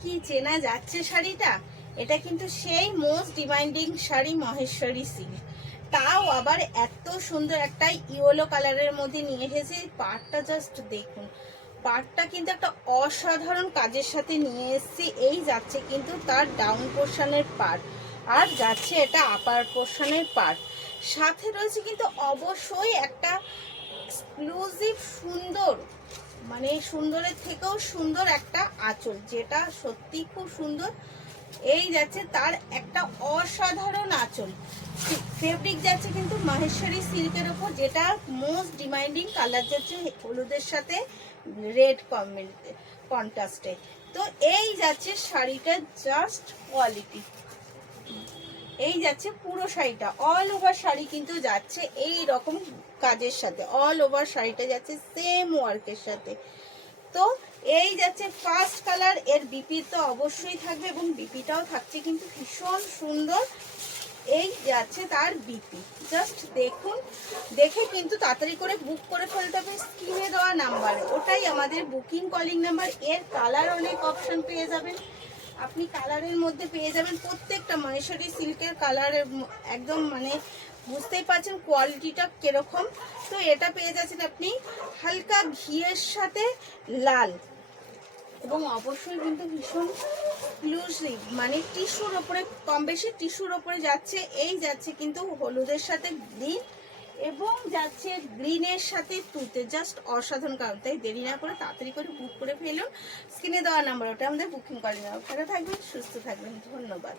কি চেনা যাচ্ছে শাড়িটা? এটা কিন্তু সেই most demanding sari Maheshwari silk, তাও আবার এত সুন্দর একটা ইয়েলো কালারের মধ্যে নিয়ে এসেছে। পাড়টা জাস্ট দেখুন, পাড়টা কিন্তু একটা অসাধারণ কাজের সাথে নিয়ে এসেছি। এই যাচ্ছে কিন্তু তার ডাউন পোর্শনের পাড়, আর যাচ্ছে এটা আপার পোর্শনের পাড়। সাথে রয়েছে কিন্তু অবশ্যই একটা এক্সক্লুসিভ সুন্দর, মানে সুন্দরের থেকেও সুন্দর একটা আঁচল, যেটা সত্যি খুব সুন্দর। এই যাচ্ছে তার একটা অসাধারণ আঁচল। ফেব্রিক যাচ্ছে কিন্তু মাহেশ্বরী সিল্কের ওপর, যেটা মোস্ট ডিমান্ডিং কালার যাচ্ছে হলুদের সাথে রেড কন্ট্রাস্টে। তো এই যাচ্ছে শাড়িটা জাস্ট কোয়ালিটি। এই যাচ্ছে পুরো শাড়িটা, অল ওভার শাড়ি কিন্তু যাচ্ছে এই রকম কাজের সাথে, অল ওভার শাড়িটা যাচ্ছে সেম ওয়ার্কের সাথে। তো এই যাচ্ছে ফার্স্ট কালার, এর বিপি তো অবশ্যই থাকবে এবং বিপিটাও থাকছে কিন্তু ভীষণ সুন্দর। এই যাচ্ছে তার বিপি, জাস্ট দেখুন, দেখে কিন্তু তাড়াতাড়ি করে বুক করে ফেলতে হবে স্ক্রিনে দেওয়া নাম্বারে, ওটাই আমাদের বুকিং কলিং নাম্বার। এর কালার অনেক অপশন পেয়ে যাবেন আপনি, কালারের মধ্যে পেয়ে যাবেন প্রত্যেকটা মহেশ্বরী সিল্কের কালারের, একদম মানে বুঝতেই পারছেন কোয়ালিটিটা কিরকম। তো এটা পেয়ে যাচ্ছেন আপনি হালকা ঘিয়ের সাথে লাল, এবং অবশ্যই কিন্তু ভীষণ এক্সক্লুসিভ, মানে টিস্যুর ওপরে, কম বেশি টিস্যুর ওপরে যাচ্ছে। এই যাচ্ছে কিন্তু হলুদের সাথে গ্রিন, এবং যাচ্ছে গ্রিনের সাথে তুতে, জাস্ট অসাধারণ কারণ। তাই দেরি না করে তাড়াতাড়ি করে বুক করে ফেলুন, স্ক্রিনে দেওয়া নাম্বার, ওটা আমাদের বুকিং করে নেওয়া। ভালো থাকবেন, সুস্থ থাকবেন, ধন্যবাদ।